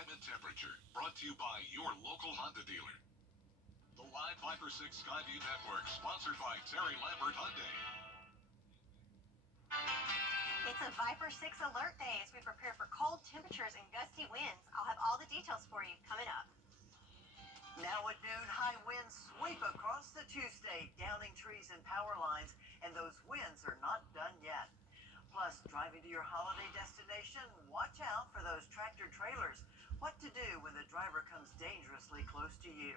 climate temperature, brought to you by your local Honda dealer. The live Viper 6 Skyview Network, sponsored by Terry Lambert Hyundai. It's a Viper 6 alert day as we prepare for cold temperatures and gusty winds. I'll have all the details for you coming up. Now at noon, high winds sweep across the Tuesday, downing trees and power lines, and those winds are not done yet. Plus, driving to your holiday destination, watch out for those tractor trailers. What to do when the driver comes dangerously close to you.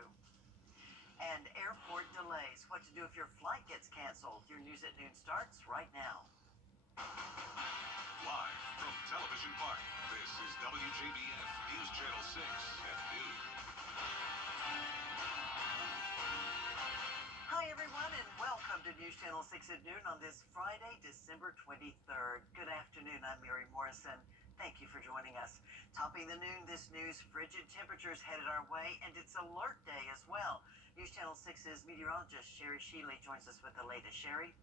And airport delays. What to do if your flight gets canceled. Your News at Noon starts right now. Live from Television Park, this is Wjbf News Channel 6 at noon. Hi, everyone, and welcome to News Channel 6 at noon on this Friday, December 23rd. Good afternoon. I'm Mary Morrison. Thank you for joining us. Topping the noon, this news, frigid temperatures headed our way, and it's alert day as well. News Channel 6's meteorologist Sherry Shealy joins us with the latest. Sherry?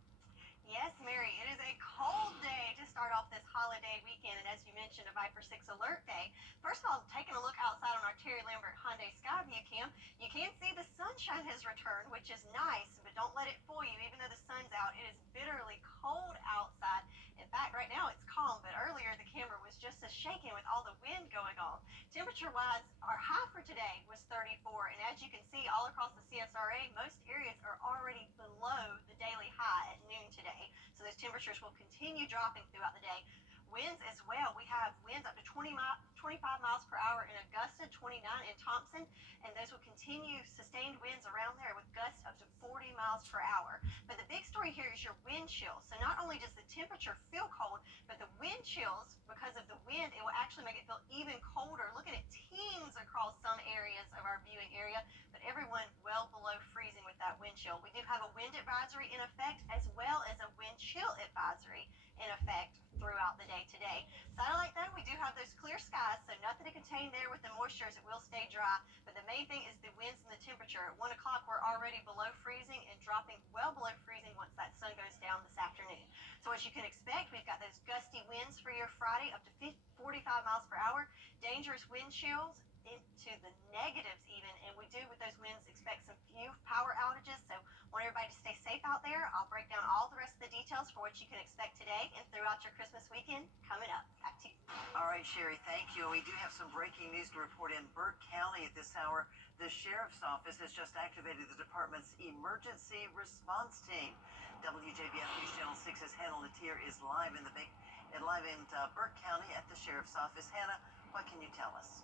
Yes, Mary, it is a cold day to start off this holiday weekend, and as you mentioned, a Viper 6 alert day. First of all, taking a look outside on our Terry Lambert Hyundai Skyview cam, you can see the sunshine has returned, which is nice, but don't let it fool you. Even though the sun's out, it is bitterly cold outside. In fact, right now it's calm, but earlier the camera was just a shaking with all the wind going on. Temperature-wise, our high for today was 34, and as you can see all across the CSRA, most areas are already below the daily high at noon today. So those temperatures will continue dropping throughout the day. Winds as well. We have winds up to 25 miles per hour in Augusta, 29 in Thompson, and those will continue sustained winds around there with gusts up to 40 miles per hour. But the big story here is your wind chills. So not only does the temperature feel cold, but the wind chills, because of the wind, it will actually make it feel even colder. Looking at teens across some areas of our viewing area, but everyone well below freezing with that wind chill. We do have a wind advisory in effect as well as a wind chill advisory in effect throughout the day today. Satellite though, we do have those clear skies, so nothing to contain there with the moisture as it will stay dry. But the main thing is the winds and the temperature. At 1 o'clock, we're already below freezing and dropping well below freezing once that sun goes down this afternoon. So as you can expect, we've got those gusty winds for your Friday up to 45 miles per hour, dangerous wind chills into the negatives even, and we do with those winds expect some few power outages, so want everybody to stay safe out there. I'll break down all the rest of the details for what you can expect today and throughout your Christmas weekend coming up. Back to you. All right, Sherry, thank you. We do have some breaking news to report in Burke County at this hour. The sheriff's office has just activated the department's emergency response team. WJBF News Channel 6's Hannah Latier is live in Burke County at the sheriff's office. Hannah, what can you tell us?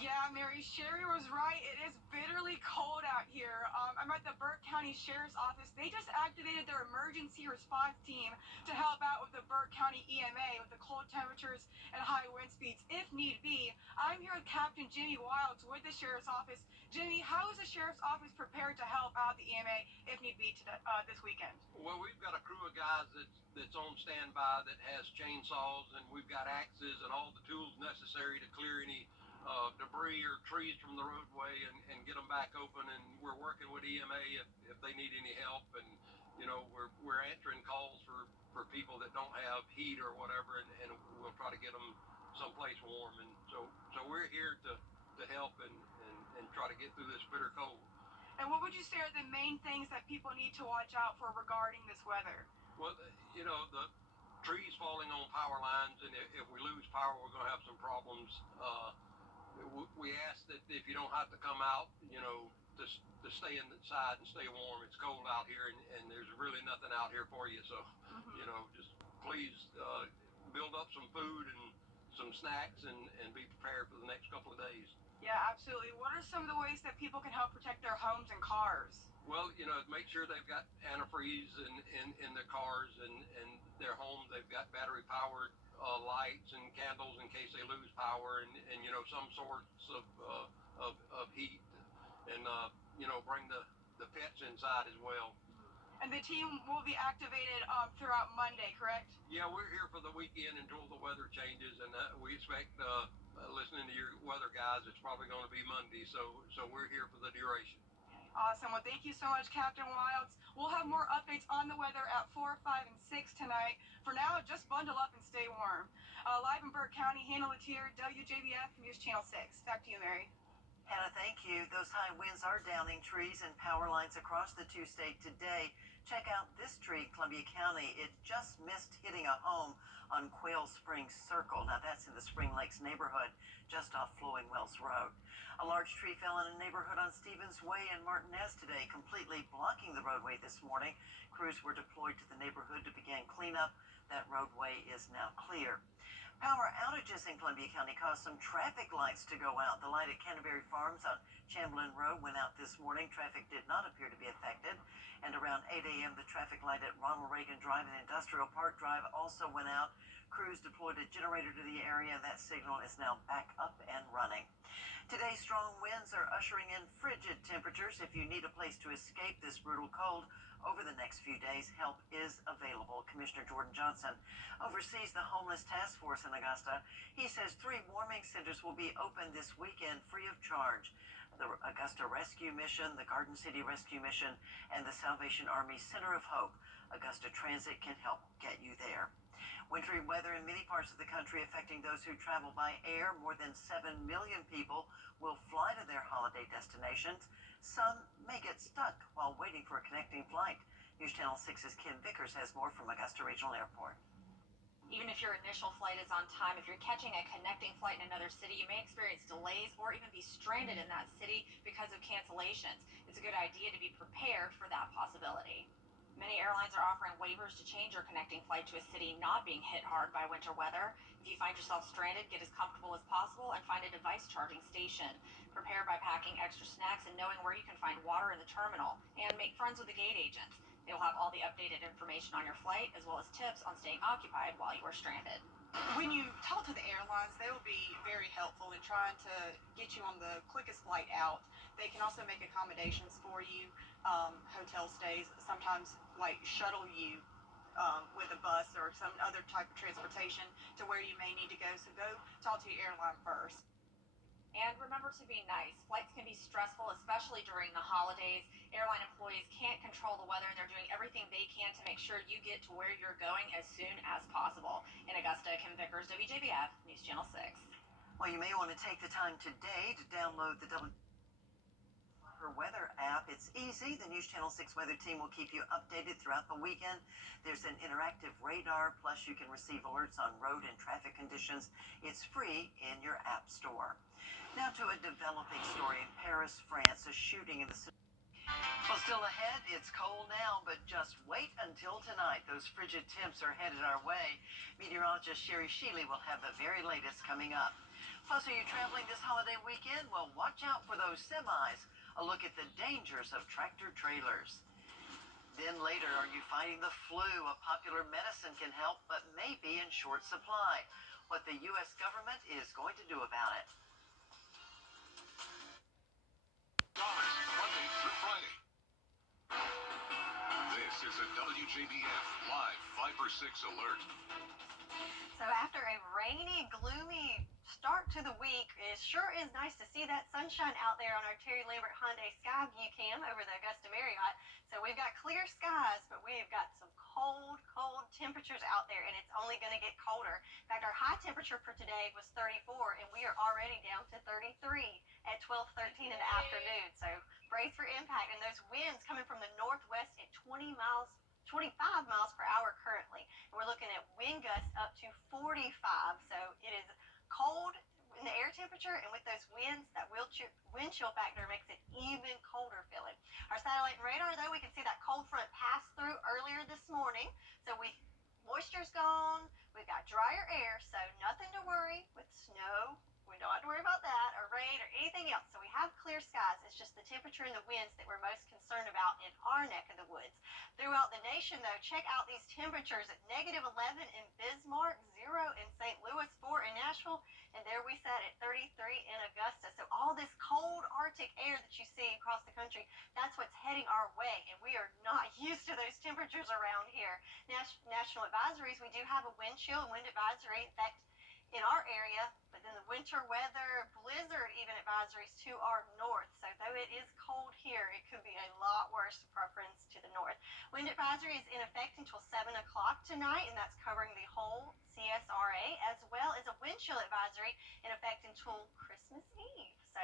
Yeah, Mary, Sherry was right. It is bitterly cold out here. I'm at the Burke County Sheriff's Office. They just activated their emergency response team to help out with the Burke County EMA with the cold temperatures and high wind speeds if need be. I'm here with Captain Jimmy Wilds with the Sheriff's Office. Jimmy, how is the Sheriff's Office prepared to help out the EMA if need be this weekend? Well, we've got a crew of guys that's on standby that has chainsaws, and we've got axes and all the tools necessary to clear any debris or trees from the roadway and get them back open. And we're working with EMA if they need any help. And you know, we're answering calls for people that don't have heat or whatever, and we'll try to get them someplace warm. And so we're here to help and try to get through this bitter cold. And what would you say are the main things that people need to watch out for regarding this weather? Well, you know, the trees falling on power lines, and if we lose power, we're going to have some problems. We ask that if you don't have to come out, you know, to stay inside and stay warm. It's cold out here, and there's really nothing out here for you. So, you know, just please build up some food and some snacks and be prepared for the next couple of days. Yeah, absolutely. What are some of the ways that people can help protect their homes and cars? Well, you know, make sure they've got antifreeze in their cars and their homes. They've got battery-powered lights and candles in case they lose power, and you know, some sorts of heat, and you know, bring the pets inside as well. And the team will be activated throughout Monday, correct? Yeah, we're here for the weekend until the weather changes, and we expect, listening to your weather guys, it's probably going to be Monday, so we're here for the duration. Awesome. Well, thank you so much, Captain Wilds. We'll have more updates on the weather at 4, 5, and 6 tonight. For now, just bundle up and stay warm. Live in from Burke County, Hannah Latier, WJBF News Channel 6. Back to you, Mary. Hannah, thank you. Those high winds are downing trees and power lines across the two-state today. Check out this tree in Columbia County. It just missed hitting a home on Quail Springs Circle. Now that's in the Spring Lakes neighborhood, just off Flowing Wells Road. A large tree fell in a neighborhood on Stevens Way in Martinez today, completely blocking the roadway this morning. Crews were deployed to the neighborhood to begin cleanup. That roadway is now clear. Power outages in Columbia County caused some traffic lights to go out. The light at Canterbury Farms on Chamberlain Road went out this morning. Traffic did not appear to be affected. And around 8 a.m., the traffic light at Ronald Reagan Drive and Industrial Park Drive also went out. Crews deployed a generator to the area. That signal is now back up and running. Today, strong winds are ushering in frigid temperatures. If you need a place to escape this brutal cold over the next few days, help is available. Commissioner Jordan Johnson oversees the Homeless Task Force in Augusta. He says 3 warming centers will be open this weekend free of charge. The Augusta Rescue Mission, the Garden City Rescue Mission, and the Salvation Army Center of Hope. Augusta Transit can help get you there. Wintry weather in many parts of the country affecting those who travel by air. More than 7 million people will fly to their holiday destinations. Some may get stuck while waiting for a connecting flight. News Channel 6's Kim Vickers has more from Augusta Regional Airport. Even if your initial flight is on time, if you're catching a connecting flight in another city, you may experience delays or even be stranded in that city because of cancellations. It's a good idea to be prepared for that possibility. Many airlines are offering waivers to change your connecting flight to a city not being hit hard by winter weather. If you find yourself stranded, get as comfortable as possible and find a device charging station. Prepare by packing extra snacks and knowing where you can find water in the terminal. And make friends with the gate agents. They will have all the updated information on your flight as well as tips on staying occupied while you are stranded. When you talk to the airlines, they will be very helpful in trying to get you on the quickest flight out. They can also make accommodations for you, hotel stays, sometimes like shuttle you with a bus or some other type of transportation to where you may need to go. So go talk to your airline first. And remember to be nice. Flights can be stressful, especially during the holidays. Airline employees can't control the weather, and they're doing everything they can to make sure you get to where you're going as soon as possible. In Augusta, Kim Vickers, WJBF News Channel 6. Well, you may want to take the time today to download the her weather app. It's easy. The News Channel 6 weather team will keep you updated throughout the weekend. There's an interactive radar, plus you can receive alerts on road and traffic conditions. It's free in your app store. Now to a developing story in Paris, France. A shooting in the city. Well, still ahead, it's cold now, but just wait until tonight. Those frigid temps are headed our way. Meteorologist Sherry Shealy will have the very latest coming up. Plus, are you traveling this holiday weekend? Well, watch out for those semis. A look at the dangers of tractor trailers. Then later, are you fighting the flu? A popular medicine can help, but may be in short supply. What the U.S. government is going to do about it. Monday through Friday. This is a WJBF Live 5 or 6 alert. So after a rainy, gloomy start to the week, it sure is nice to see that sunshine out there on our Terry Lambert Hyundai Skyview cam over the Augusta Marriott. So we've got clear skies, but we've got some cold temperatures out there, and it's only going to get colder. In fact, our high temperature for today was 34, and we are already down to 33 at 12:13 in the afternoon. So brace for impact, and those winds coming from the northwest at 25 miles per hour currently. And we're looking at wind gusts up to 45. So it is cold in the air temperature, and with those winds, that wind chill factor makes it even colder feeling. Our satellite and radar, though, we can see that cold front pass through earlier this morning. So moisture's gone. We've got drier air, so nothing to worry with snow. We don't have to worry about that, or rain, or anything else. So we have clear skies. It's just the temperature and the winds that we're most concerned about in our neck of the woods. Throughout the nation, though, check out these temperatures at -11 in Bismarck, 0 in St. Louis, 4 in Nashville, and there we sat at 33 in Augusta. So all this cold Arctic air that you see across the country, that's what's heading our way, and we are not used to those temperatures around here. National advisories, we do have a wind chill and wind advisory, in fact, in our area, but then the winter weather, blizzard even advisories to our north. So though it is cold here, it could be a lot worse preference to the north. Wind advisory is in effect until 7 o'clock tonight, and that's covering the whole CSRA, as well as a wind chill advisory in effect until Christmas Eve. So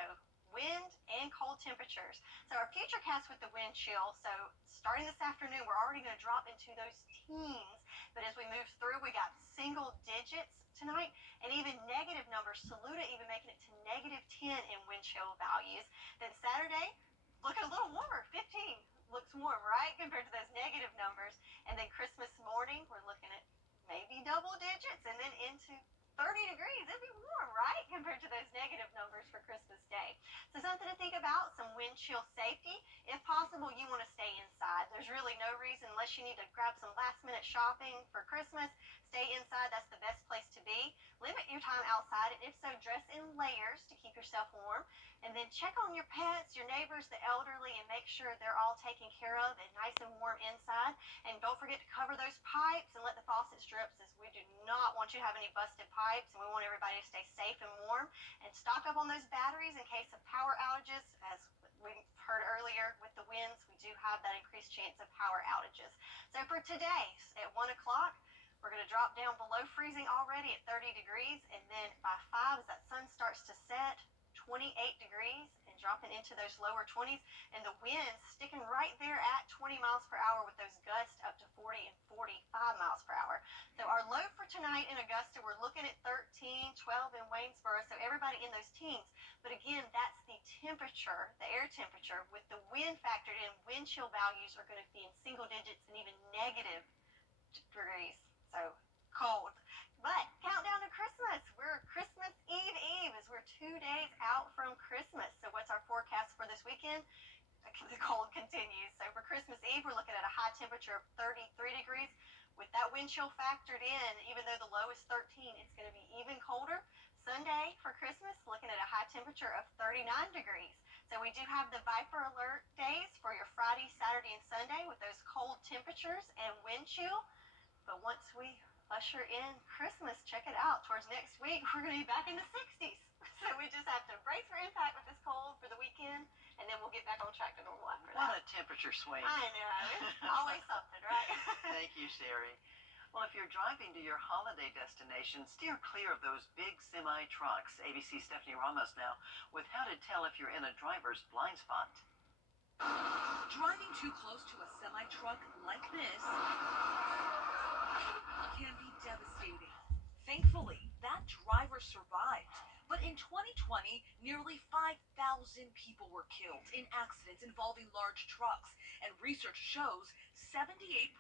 wind and cold temperatures. So our future cast with the wind chill. So starting this afternoon, we're already going to drop into those teens. But as we move through, we got single digits tonight and even negative numbers. Saluda even making it to -10 in wind chill values. Then Saturday, looking a little warmer, 15 looks warm, right, compared to those negative numbers. And then Christmas morning, we're looking at maybe double digits and then into 30 degrees. It'd be warm, right, compared to those negative numbers for Christmas Day. So something to think about, some wind chill safety. If possible, you want to stay inside. There's really no reason, unless you need to grab some last-minute shopping for Christmas, stay inside. That's the best place to be. Limit your time outside, and if so, dress in layers to keep yourself warm. And then check on your pets, your neighbors, the elderly, and make sure they're all taken care of and nice and warm inside. And don't forget to cover those pipes and let the faucets drip, since we do not want you to have any busted pipes, and we want everybody to stay safe and warm. And stock up on those batteries in case of power outages. As we heard earlier with the winds, we do have that increased chance of power outages. So for today, at 1 o'clock, we're going to drop down below freezing already at 30 degrees, and then by 5, as that sun starts to set, 28 degrees and dropping into those lower 20s, and the winds sticking right there at 20 miles per hour with those gusts up to 40 and 45 miles per hour. So our low for tonight in Augusta, we're looking at 13, 12 in Waynesboro, so everybody in those teens. But again, that's the temperature, the air temperature. With the wind factored in, wind chill values are going to be in single digits and even negative degrees. So cold. But countdown to Christmas. We're Christmas Eve as we're 2 days out from Christmas. So what's our forecast for this weekend? The cold continues. So for Christmas Eve, we're looking at a high temperature of 33 degrees. With that wind chill factored in, even though the low is 13, it's going to be even colder. Sunday for Christmas, looking at a high temperature of 39 degrees. So we do have the Viper alert days for your Friday, Saturday, and Sunday with those cold temperatures and wind chill. But once we usher in Christmas, check it out. Towards next week, we're going to be back in the 60s. So we just have to brace for impact with this cold for the weekend, and then we'll get back on track to normal after that. What a temperature swing. I know. It's always something, right? Thank you, Sherry. Well, if you're driving to your holiday destination, steer clear of those big semi-trucks. ABC Stephanie Ramos now with how to tell if you're in a driver's blind spot. Driving too close to a semi-truck like this can be devastating. Thankfully, that driver survived. But in 2020, nearly 5,000 people were killed in accidents involving large trucks. And research shows 78%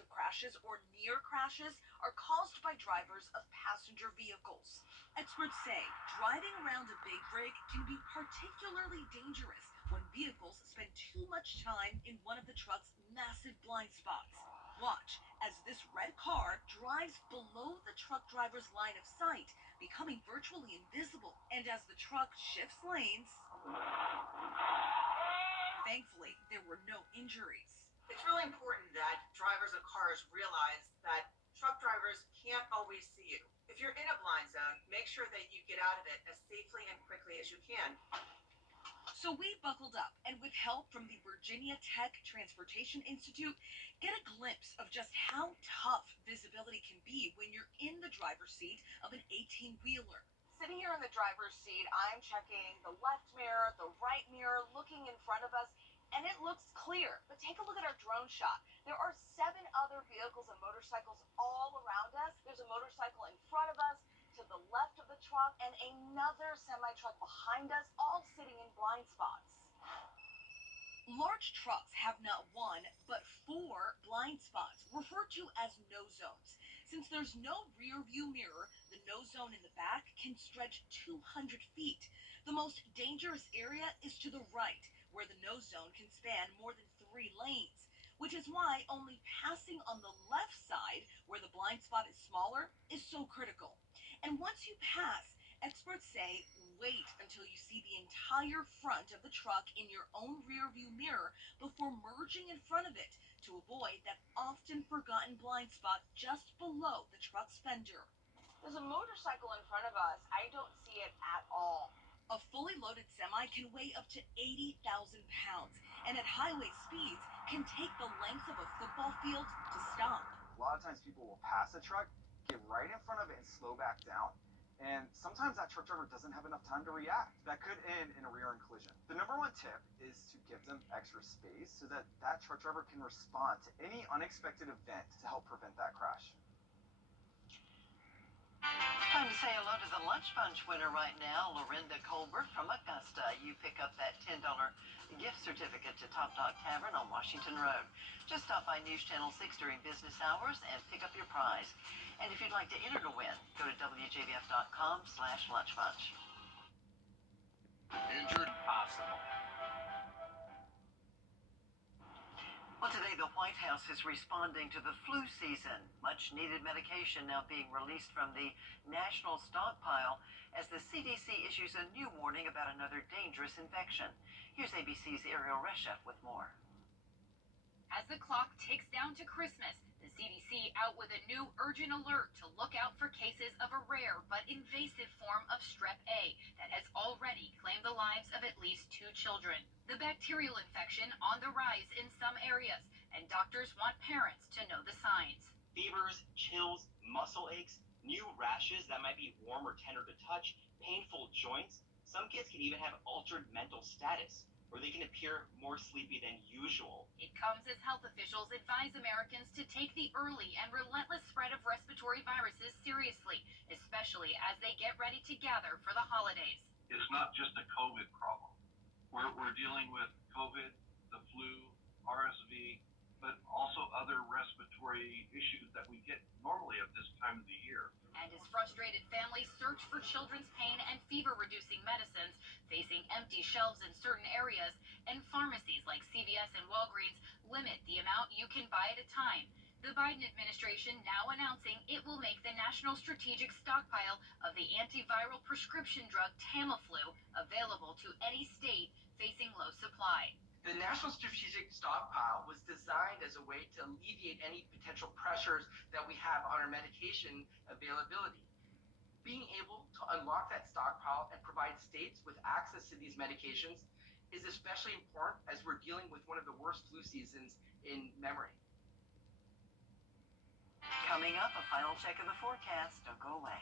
of crashes or near crashes are caused by drivers of passenger vehicles. Experts say driving around a big rig can be particularly dangerous when vehicles spend too much time in one of the truck's massive blind spots. Watch as this red car drives below the truck driver's line of sight, becoming virtually invisible. And as the truck shifts lanes, thankfully, there were no injuries. It's really important that drivers of cars realize that truck drivers can't always see you. If you're in a blind zone, make sure that you get out of it as safely and quickly as you can. So we buckled up, and with help from the Virginia Tech Transportation Institute, get a glimpse of just how tough visibility can be when you're in the driver's seat of an 18-wheeler. Sitting here in the driver's seat, I'm checking the left mirror, the right mirror, looking in front of us, and it looks clear. But take a look at our drone shot. There are 7 other vehicles and motorcycles all around us. There's a motorcycle in front of us, to the left of the truck, and another semi-truck behind us, all sitting in blind spots. Large trucks have not 1, but 4 blind spots, referred to as no zones. Since there's no rear view mirror, the no zone in the back can stretch 200 feet. The most dangerous area is to the right, where the no zone can span more than 3 lanes, which is why only passing on the left side, where the blind spot is smaller, is so critical. And once you pass, experts say wait until you see the entire front of the truck in your own rear view mirror before merging in front of it to avoid that often forgotten blind spot just below the truck's fender. There's a motorcycle in front of us. I don't see it at all. A fully loaded semi can weigh up to 80,000 pounds, and at highway speeds can take the length of a football field to stop. A lot of times people will pass a truck, get right in front of it, and slow back down. and sometimes that truck driver doesn't have enough time to react. That could end in a rear-end collision. The number one tip is to give them extra space so that that truck driver can respond to any unexpected event to help prevent that crash. Time to say hello to the Lunch Bunch winner right now, Lorinda Colbert from Augusta. You pick up that $10 gift certificate to Top Dog Tavern on Washington Road. Just stop by News Channel 6 during business hours and pick up your prize. And if you'd like to enter to win, go to wjbf.com/lunchbunch. Injured? Possible. Well, today the White House is responding to the flu season. Much needed medication now being released from the national stockpile as the CDC issues a new warning about another dangerous infection. Here's ABC's Ariel Reshef with more. As the clock ticks down to Christmas, the CDC out with a new urgent alert to look out for cases of a rare but invasive form of strep A that has already claimed the lives of at least 2 children. The bacterial infection on the rise in some areas, and doctors want parents to know the signs. Fevers, chills, muscle aches, new rashes that might be warm or tender to touch, painful joints. Some kids can even have altered mental status, or they can appear more sleepy than usual. It comes as health officials advise Americans to take the early and relentless spread of respiratory viruses seriously, especially as they get ready to gather for the holidays. It's not just a COVID problem. We're dealing with COVID, the flu, RSV, but also other respiratory issues that we get normally at this time of the year. And as frustrated families search for children's pain and fever-reducing medicines, facing empty shelves in certain areas, and pharmacies like CVS and Walgreens limit the amount you can buy at a time. The Biden administration now announcing it will make the National Strategic Stockpile of the antiviral prescription drug Tamiflu available to any state facing low supply. The National Strategic Stockpile was designed as a way to alleviate any potential pressures that we have on our medication availability. Being able to unlock that stockpile and provide states with access to these medications is especially important as we're dealing with one of the worst flu seasons in memory. Coming up, a final check of the forecast. Don't go away.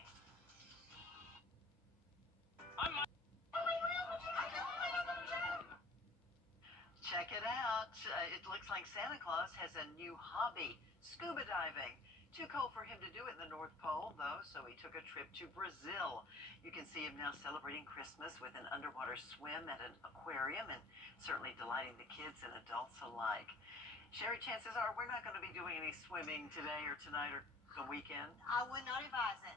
Check it out. It looks like Santa Claus has a new hobby, scuba diving. Too cold for him to do it in the North Pole, though, so he took a trip to Brazil. You can see him now celebrating Christmas with an underwater swim at an aquarium and certainly delighting the kids and adults alike. Sherry, chances are we're not going to be doing any swimming today or tonight or the weekend. I would not advise it.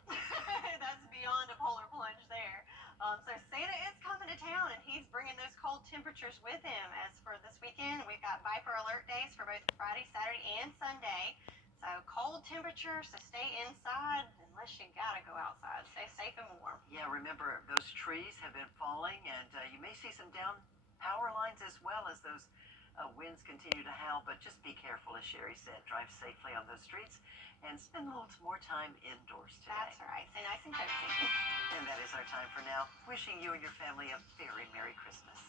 That's beyond a polar plunge there. So Santa is coming to town, and he's bringing those cold temperatures with him. As for this weekend, we've got Viper alert days for both Friday, Saturday, and Sunday. So cold temperatures, so stay inside unless you gotta go outside. Stay safe and warm. Yeah, remember, those trees have been falling, and you may see some down power lines as well as those winds continue to howl, but just be careful, as Sherry said. Drive safely on those streets and spend a little more time indoors today. That's right. Stay nice and cozy. And that is our time for now. Wishing you and your family a very Merry Christmas.